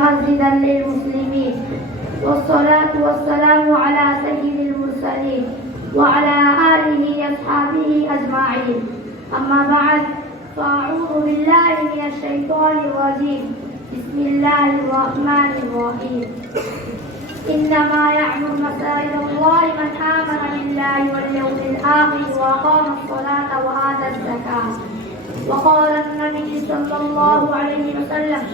مسجدا للمسلمين والصلاة والسلام على سيد المرسلين وعلى آله وأصحابه أجمعين. أما بعد فأعوذ بالله من الشيطان الرجيم. بسم الله الرحمن الرحيم. إنما يعمر مساجد الله من آمن بالله واليوم الآخر وأقام الصلاة وآتى الزكاة. وقال النبي صلى الله عليه وسلم: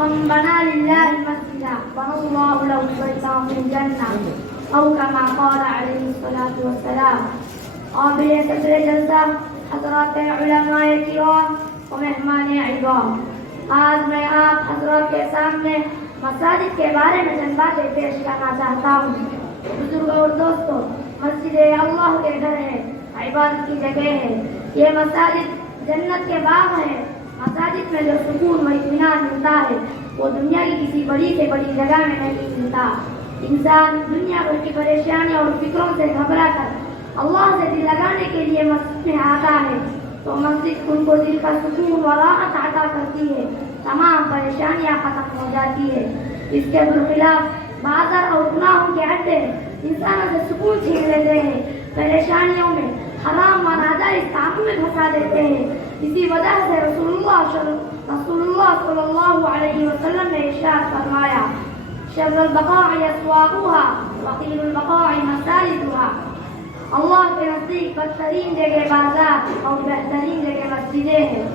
من بنى لله مسجدا بنى الله له بيتا في الجنة أو كما قال عليه الصلاة والسلام. قابل صدر جلسہ حضرات علماء کرام و مہمان عظام، آج میں آپ حضرات کے سامنے مساجد کے بارے میں چند باتیں پیش کرنا چاہتا ہوں. بزرگوں اور دوستوں، مسجد اللہ کے گھر ہے، عبادت کی جگہ ہے. یہ مساجد جنت کے باغ ہے. مساجد میں جو سکون و اطمینان ملتا ہے وہ دنیا کی کسی بڑی سے بڑی جگہ میں نہیں ملتا. انسان دنیا بھر کی پریشانیوں اور فکروں سے گھبرا کر اللہ سے دل لگانے کے لیے مسجد میں آتا ہے تو مسجد ان کو دل کا سکون و راحت عطا کرتی ہے. تمام پریشانیاں ختم ہو جاتی ہے. اس کے برخلاف بازار اور گناہوں کے اڈے انسانوں سے سکون چھین لیتے ہیں، پریشانیوں میں حرام و ناجائز کاموں میں پھنسا دیتے ہیں. اسی وجہ سے رسول اللہ صلی اللہ علیہ وسلم نے ارشاد فرمایا: شر البقاع اسواقها وخير البقاع مساجدها. اللہ کے نزدیک بدترین جگہ بازار اور بہترین جگہ مسجدیں ہیں.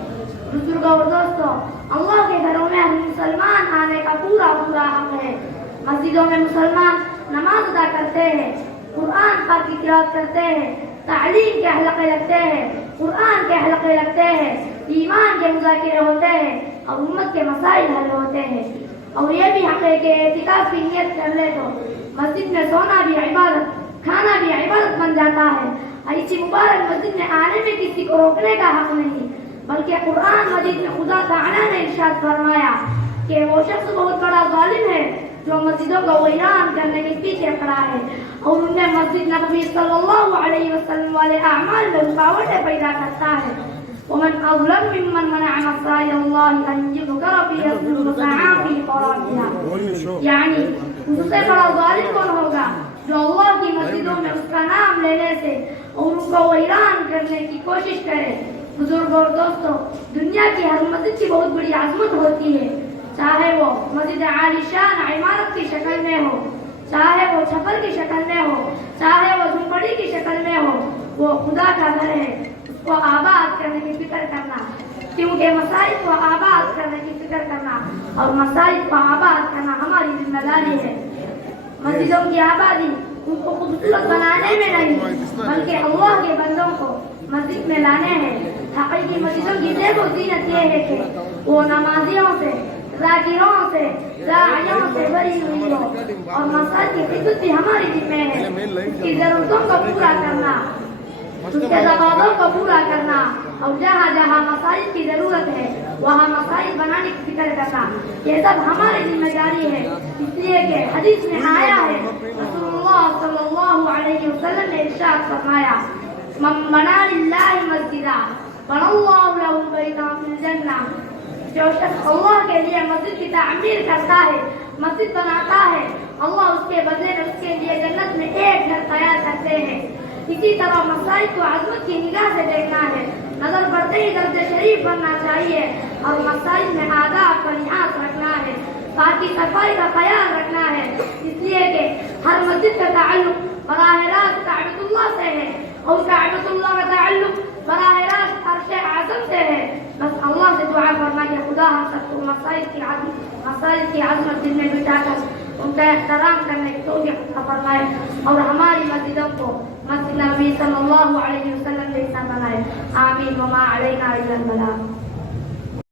بزرگوں اور دوستوں، اللہ کے گھروں میں مسلمان آنے کا پورا حق ہے. مسجدوں میں مسلمان نماز ادا کرتے ہیں، قرآن پاک کی تلاوت کرتے ہیں، تعلیم کے حلقے لگتے ہیں، قرآن کے حلقے لگتے ہیں، ایمان کے مذاکرے ہوتے ہیں اور امت کے مسائل حل ہوتے ہیں. اور یہ بھی حق ہے کہ اعتکاف کی نیت کر لے تو مسجد میں سونا بھی عبادت، کھانا بھی عبادت بن جاتا ہے. ایسی مبارک مسجد میں آنے میں کسی کو روکنے کا حق نہیں، بلکہ قرآن مجید میں خدا تعالی نے ارشاد فرمایا کہ وہ شخص بہت بڑا ظالم ہے جو مسجدوں کو ویران کرنے کے پیچھے پڑا ہے اور ان میں مسجد نبوی صلی اللہ علیہ وسلم والے اعمال میں رکاوٹیں پیدا کرتا ہے. ومن اظلم ممن منع مساجد اللہ ان یذکر فیہا اسمہ وسعی فی خرابها. یعنی اس سے بڑا ظالم کون ہوگا جو اللہ کی مسجدوں میں اس کا نام لینے سے اور ان کو ویران کرنے کی کوشش کرے. بزرگوں اور دوستوں، دنیا کی ہر مسجد کی بہت بڑی عظمت ہوتی ہے، چاہے وہ مسجد عالیشان عمارت کی شکل میں ہو، چاہے وہ چھپر کی شکل میں ہو، چاہے وہ جھونپڑی کی شکل میں ہو. وہ خدا کا گھر ہے. اس کو آباد کرنے کی فکر کرنا، کیونکہ مساجد کو آباد کرنے کی فکر کرنا اور مساجد کو آباد کرنا ہماری ذمہ داری ہے. مسجدوں کی آبادی ان کو خوبصورت بنانے میں نہیں بلکہ اللہ کے بندوں کو مسجد میں لانے ہیں. حقیقی مسجدوں کی زیب و زینت یہ ہے کہ وہ نمازیوں سے، ذاکروں سے، داعیوں سے بری ہوئی ہو. اور مساجد کی خدمت بھی ہماری ذمہ ہے. اس کی ضرورتوں کو پورا کرنا، اس کے تقاضوں کو پورا کرنا اور جہاں جہاں مساجد کی ضرورت ہے وہاں مساجد بنانے کی فکر کرنا، یہ سب ہماری ذمہ داری ہے. اس لیے کہ حدیث میں آیا ہے، رسول اللہ صلی اللہ علیہ وسلم نے ارشاد فرمایا: من بنا للہ مسجدا بنى اللہ له بیتا فی الجنہ. جو شخص اللہ کے لیے مسجد کی تعمیر کرتا ہے، مسجد بناتا ہے، اللہ اس کے بدلے میں اس کے لیے جنت میں ایک گھر تیار کرتے ہیں. اسی طرح مساجد کو عظمت کی نگاہ سے دیکھنا ہے، نظر پڑتے ہی درد شریف بننا چاہیے اور مساجد میں آداب کا لحاظ رکھنا ہے، پاکی صفائی کا خیال رکھنا ہے. اس لیے کہ ہر مسجد کا تعلق براہ راست کعبۃ اللہ سے ہے اور کعبۃ اللہ کا تعلق براہ راست عرش اعظم سے ہے. بس اللہ سے دعا فرما کہ خدا ہم سب کو مساجد کی عظمت دل میں بٹھا کر ان کا احترام کرنے کی توفیق عطا فرمائے اور ہماری مسجدوں کو مسجد نبی صلی اللہ علیہ وسلم جیسا بنائے. آمین. وما علینا الا البلاغ.